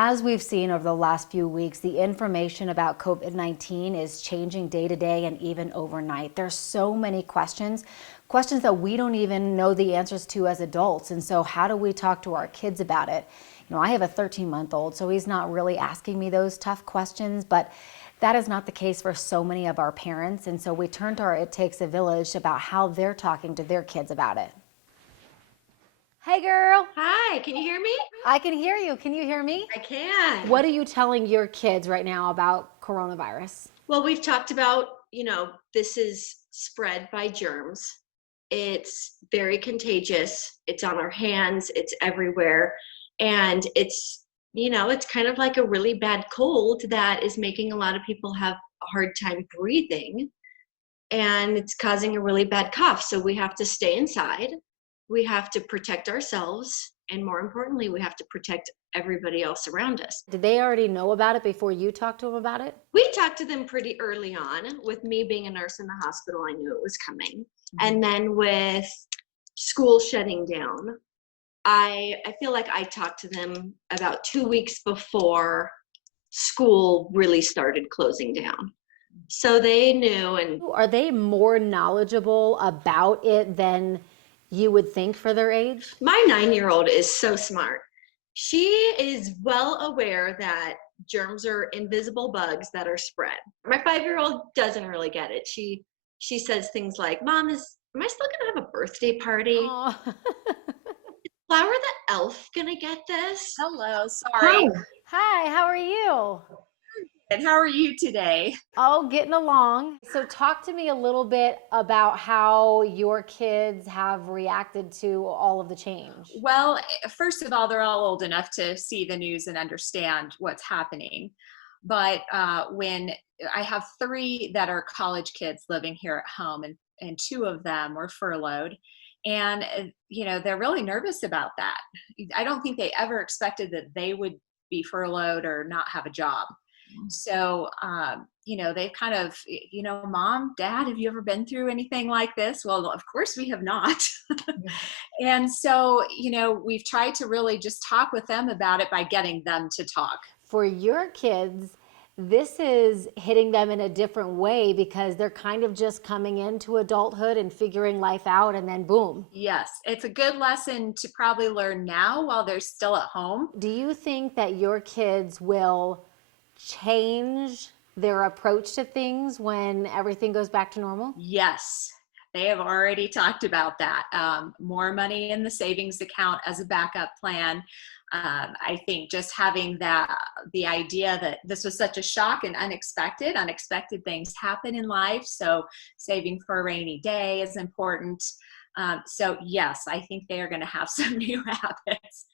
As we've seen over the last few weeks, the information about COVID-19 is changing day to day and even overnight. There's so many questions that we don't even know the answers to as adults. And so how do we talk to our kids about it? I have a 13-month-old, so he's not really asking me those tough questions, but that is not the case for so many of our parents. And so we turn to our It Takes a Village about how they're talking to their kids about it. Hey girl, Hi, can you hear me? I can hear you. Can you hear me? I can. What are you telling your kids right now about coronavirus? Well, we've talked about, this is spread by germs. It's very contagious. It's on our hands, it's everywhere. And it's kind of like a really bad cold that is making a lot of people have a hard time breathing. And it's causing a really bad cough. So we have to stay inside. We have to protect ourselves. And more importantly, we have to protect everybody else around us. Did they already know about it before you talked to them about it? We talked to them pretty early on. With me being a nurse in the hospital, I knew it was coming. And then with school shutting down, I feel like I talked to them about 2 weeks before school really started closing down. So they knew. And Are they more knowledgeable about it than you would think for their age? my 9-year-old is so smart. She is well aware that germs are invisible bugs that are spread. My 5-year-old doesn't really get it. She says things like, "Mom, am I still gonna have a birthday party? Aw. Flower the elf gonna get this?" Hello, Hi. sorry. Hi, how are you? And how are you today? Oh, getting along. So talk to me a little bit about how your kids have reacted to all of the change. Well, first of all, they're all old enough to see the news and understand what's happening. But when I have three that are college kids living here at home, and two of them were furloughed. And, they're really nervous about that. I don't think they ever expected that they would be furloughed or not have a job. So, they've kind of, Mom, Dad, have you ever been through anything like this? Well, of course we have not. And so, we've tried to really just talk with them about it by getting them to talk. For your kids, this is hitting them in a different way because they're kind of just coming into adulthood and figuring life out, and then boom. Yes, it's a good lesson to probably learn now while they're still at home. Do you think that your kids will change their approach to things when everything goes back to normal? Yes, they have already talked about that. More money in the savings account as a backup plan. I think just having the idea that this was such a shock and unexpected things happen in life. So saving for a rainy day is important. So yes, I think they are going to have some new habits.